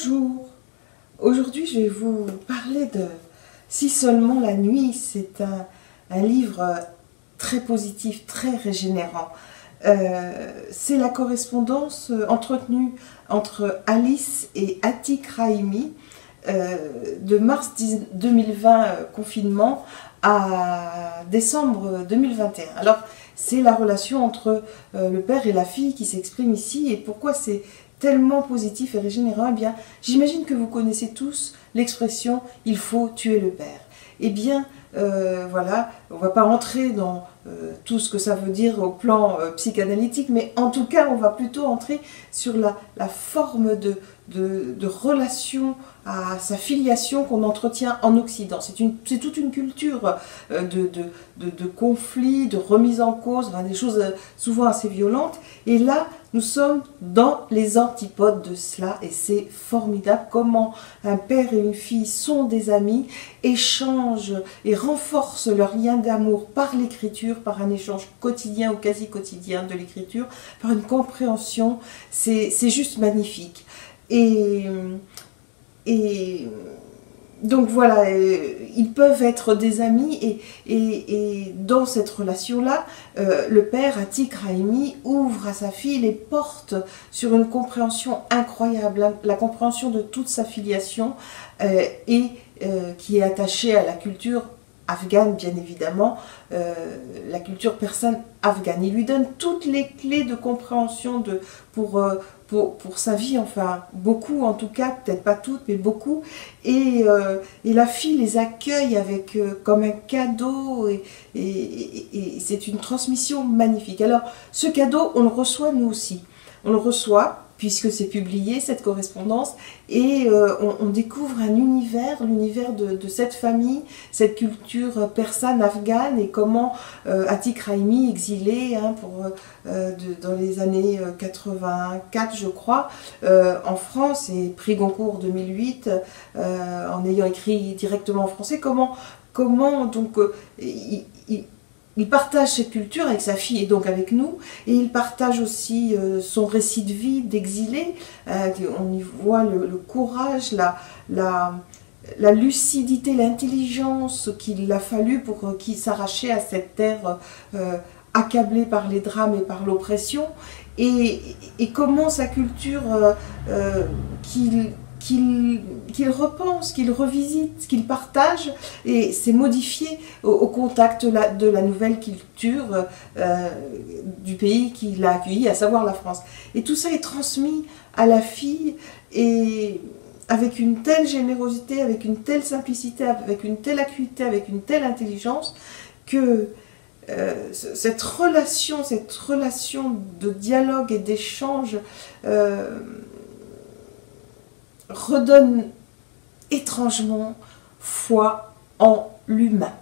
Bonjour, aujourd'hui je vais vous parler de Si seulement la nuit. C'est un livre très positif, très régénérant. C'est la correspondance entretenue entre Alice et Atik Raimi de mars 2020 confinement à décembre 2021. Alors c'est la relation entre le père et la fille qui s'exprime ici, et pourquoi c'est tellement positif et régénérant. Eh bien, j'imagine que vous connaissez tous l'expression « il faut tuer le père ». Eh bien, voilà, on ne va pas rentrer dans tout ce que ça veut dire au plan psychanalytique, mais en tout cas, on va plutôt entrer sur la forme de relation à sa filiation qu'on entretient en Occident. C'est toute une culture de conflits, de remise en cause, enfin, des choses souvent assez violentes. Et là, nous sommes dans les antipodes de cela, et c'est formidable comment un père et une fille sont des amis, échangent et renforcent leur lien d'amour par l'écriture, par un échange quotidien ou quasi quotidien de l'écriture, par une compréhension. C'est juste magnifique. Et donc voilà, ils peuvent être des amis, et dans cette relation-là, le père, Atik Raimi, ouvre à sa fille les portes sur une compréhension incroyable, la compréhension de toute sa filiation, qui est attachée à la culture afghane, bien évidemment, la culture persane afghane. Il lui donne toutes les clés de compréhension pour sa vie, enfin beaucoup en tout cas, peut-être pas toutes, mais beaucoup. Et la fille les accueille avec, comme un cadeau, et c'est une transmission magnifique. Alors ce cadeau, on le reçoit nous aussi. On le reçoit puisque c'est publié, cette correspondance, et on découvre un univers, l'univers de cette famille, cette culture persane afghane, et comment Atik Raimi, exilé dans les années 84, je crois, en France, et prix Goncourt 2008, en ayant écrit directement en français, comment donc il partage cette culture avec sa fille et donc avec nous, et il partage aussi son récit de vie d'exilé. On y voit le courage, la lucidité, l'intelligence qu'il a fallu pour qu'il s'arrachait à cette terre accablée par les drames et par l'oppression, et comment sa culture qu'il repense, qu'il revisite, qu'il partage, et s'est modifié au contact de la nouvelle culture du pays qui l'a accueilli, à savoir la France. Et tout ça est transmis à la fille, et avec une telle générosité, avec une telle simplicité, avec une telle acuité, avec une telle intelligence, que cette relation de dialogue et d'échange redonne étrangement foi en l'humain.